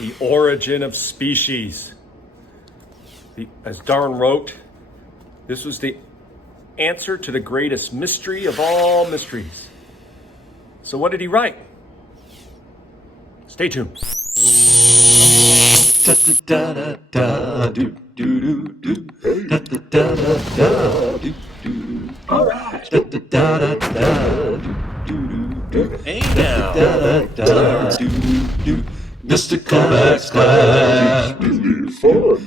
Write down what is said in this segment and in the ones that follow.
The origin of species. As Darwin wrote, this was the answer to the greatest mystery of all mysteries. So what did he write? Stay tuned. All right. Hey now. Mr. Kovacs class.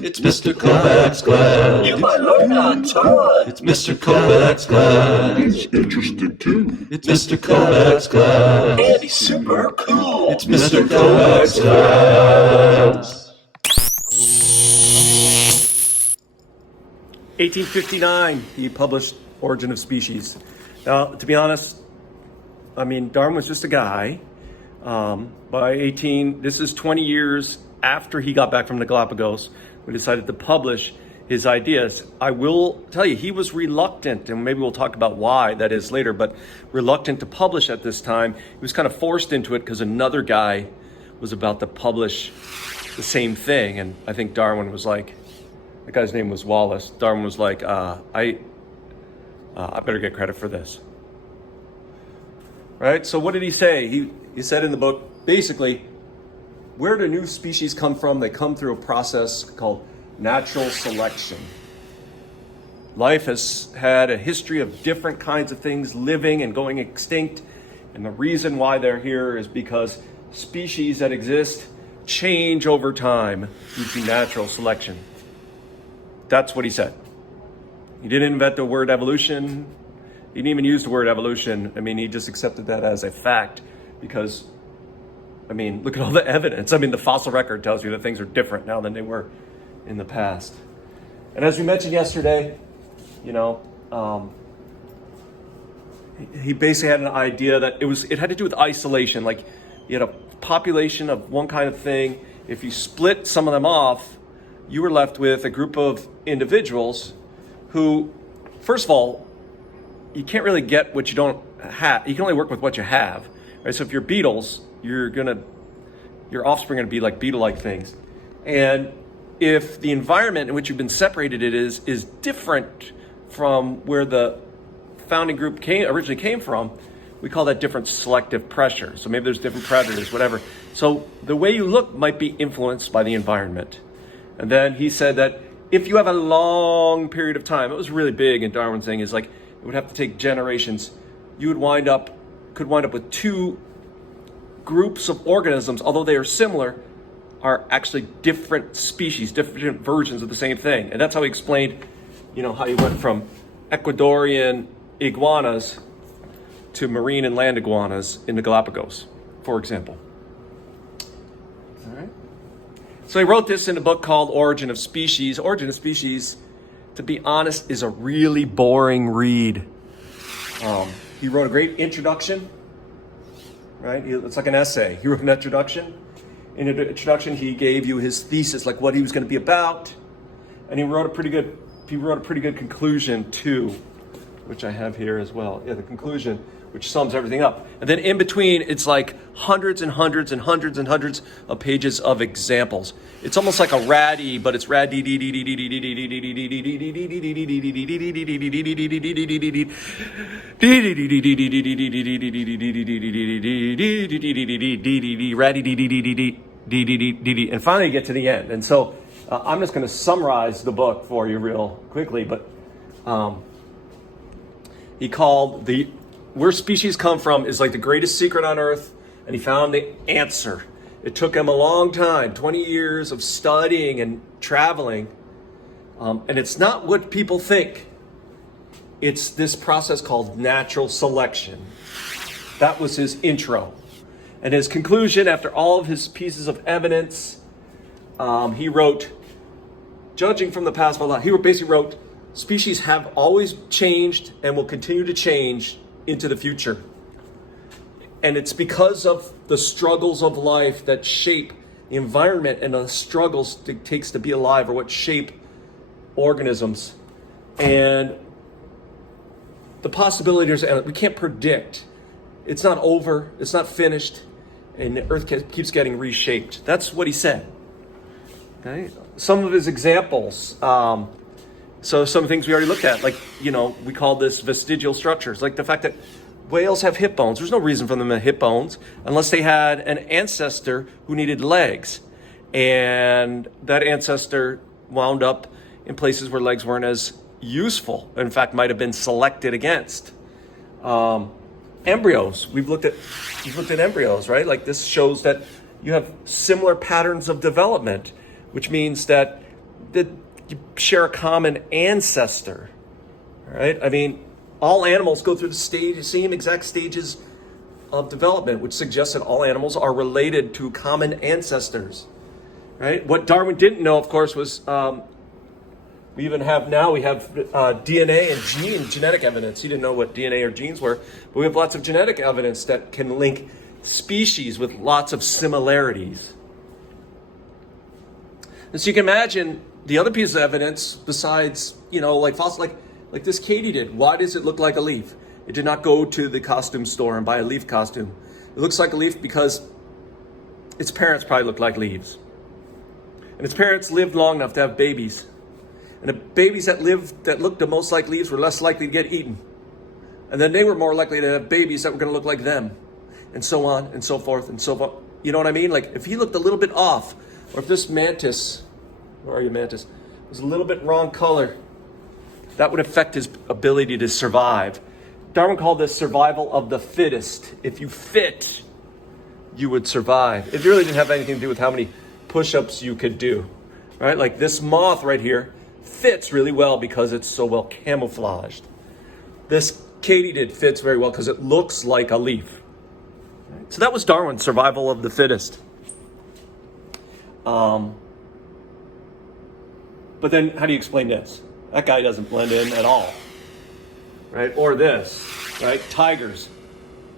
It's Mr. Kovacs class. You might learn a ton. It's Mr. Kovacs class. He's interesting too. It's Mr. Kovacs class. And he's super cool. It's Mr. Kovacs class. 1859, he published Origin of Species. Now, to be honest, I mean, Darwin was just a guy. This is 20 years after he got back from the Galapagos, we decided to publish his ideas. I will tell you, he was reluctant, and maybe we'll talk about why that is later, but reluctant to publish at this time. He was kind of forced into it because another guy was about to publish the same thing, and I think Darwin was like, the guy's name was Wallace. Darwin was like, I better get credit for this. Right? So what did he say? He said in the book, basically, where do new species come from? They come through a process called natural selection. Life has had a history of different kinds of things living and going extinct. And the reason why they're here is because species that exist change over time due to natural selection. That's what he said. He didn't invent the word evolution. He didn't even use the word evolution. I mean, he just accepted that as a fact because, I mean, look at all the evidence. I mean, the fossil record tells you that things are different now than they were in the past. And as we mentioned yesterday, he basically had an idea that it had to do with isolation. Like, you had a population of one kind of thing. If you split some of them off, you were left with a group of individuals who, first of all, you can't really get what you don't have. You can only work with what you have, right? So if you're beetles, your offspring are gonna be like beetle-like things. And if the environment in which you've been separated is different from where the founding group originally came from, we call that different selective pressure. So maybe there's different predators, whatever. So the way you look might be influenced by the environment. And then he said that if you have a long period of time, it was really big in Darwin's thing, is like it would have to take generations. You could wind up with two groups of organisms, although they are similar, are actually different species, different versions of the same thing. And that's how he explained, how he went from Ecuadorian iguanas to marine and land iguanas in the Galapagos, for example. All right. So he wrote this in a book called Origin of Species. Origin of Species, to be honest, is a really boring read. He wrote a great introduction, right? It's like an essay. He wrote an introduction. In the introduction, he gave you his thesis, like what he was going to be about, and he wrote a pretty good conclusion too, which I have here as well. Yeah, the conclusion, which sums everything up. And then in between, it's like hundreds and hundreds and hundreds and hundreds of pages of examples. It's almost like a RADI, but it's RAD. And finally you get to the end. And so I'm just going to summarize the book for you real quickly, but he called where species come from is like the greatest secret on earth, and he found the answer. It took him a long time, 20 years of studying and traveling, and it's not what people think. It's this process called natural selection. That was his intro. And his conclusion, after all of his pieces of evidence, he wrote, judging from the past, he basically wrote, species have always changed and will continue to change into the future. And it's because of the struggles of life that shape the environment and the struggles it takes to be alive are what shape organisms. And the possibilities, we can't predict. It's not over. It's not finished. and the earth keeps getting reshaped. That's what he said. Okay. Some of his examples. So some things we already looked at, like, we call this vestigial structures, like the fact that whales have hip bones. There's no reason for them to have hip bones unless they had an ancestor who needed legs. And that ancestor wound up in places where legs weren't as useful. In fact, might have been selected against. Embryos. We've looked at embryos, right? Like, this shows that you have similar patterns of development, which means that you share a common ancestor, right? I mean, all animals go through the same exact stages of development, which suggests that all animals are related to common ancestors, right? What Darwin didn't know, of course, was we have DNA and genetic evidence. He didn't know what DNA or genes were, but we have lots of genetic evidence that can link species with lots of similarities. And so you can imagine the other piece of evidence besides, like fossil, like this katydid. Why does it look like a leaf? It did not go to the costume store and buy a leaf costume. It looks like a leaf because its parents probably looked like leaves. And its parents lived long enough to have babies. And the babies that looked the most like leaves were less likely to get eaten. And then they were more likely to have babies that were going to look like them. And so on and so forth and so forth. You know what I mean? Like, if he looked a little bit off, or if this mantis, where are you, mantis, was a little bit wrong color, that would affect his ability to survive. Darwin called this survival of the fittest. If you fit, you would survive. It really didn't have anything to do with how many push-ups you could do, right? Like, this moth right here fits really well because it's so well camouflaged. This katydid fits very well because it looks like a leaf. So that was Darwin's survival of the fittest. But then how do you explain this? That guy doesn't blend in at all, right? Or this, right? Tigers,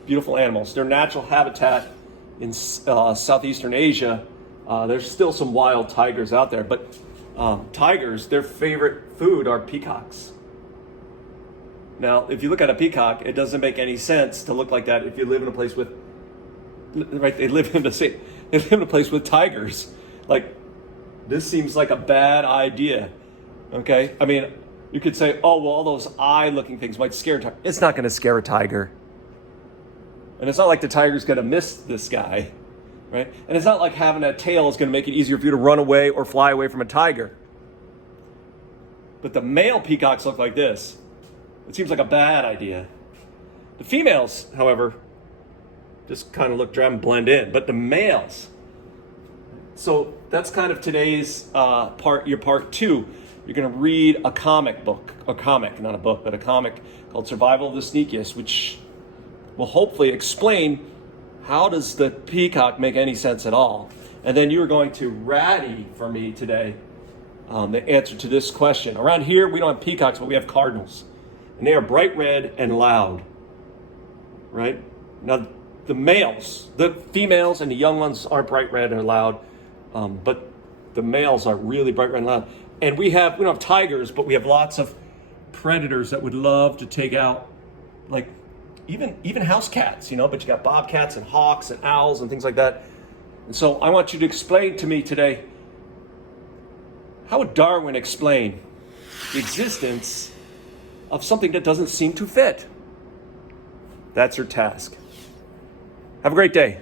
beautiful animals. Their natural habitat in Southeastern Asia, there's still some wild tigers out there, but tigers, their favorite food are peacocks. Now, if you look at a peacock, it doesn't make any sense to look like that if you live in a place with, right? They live in a place with tigers. Like, this seems like a bad idea. Okay? I mean, you could say, oh, well, all those eye-looking things might scare a tiger. It's not going to scare a tiger. And it's not like the tiger's going to miss this guy, right? And it's not like having a tail is going to make it easier for you to run away or fly away from a tiger. But the male peacocks look like this. It seems like a bad idea. The females, however, just kind of look dry and blend in. But the males. So that's kind of today's your part two. You're going to read a comic, not a book, but a comic called Survival of the Sneakiest, which will hopefully explain how does the peacock make any sense at all. And then you're going to ratty for me today the answer to this question. Around here, we don't have peacocks, but we have cardinals. And they are bright red and loud, right? Now, the males, the females and the young ones aren't bright red or loud, but the males are really bright red and loud. And we don't have tigers, but we have lots of predators that would love to take out, like, even house cats, but you got bobcats and hawks and owls and things like that. And so I want you to explain to me today, how would Darwin explain the existence of something that doesn't seem to fit? That's your task. Have a great day.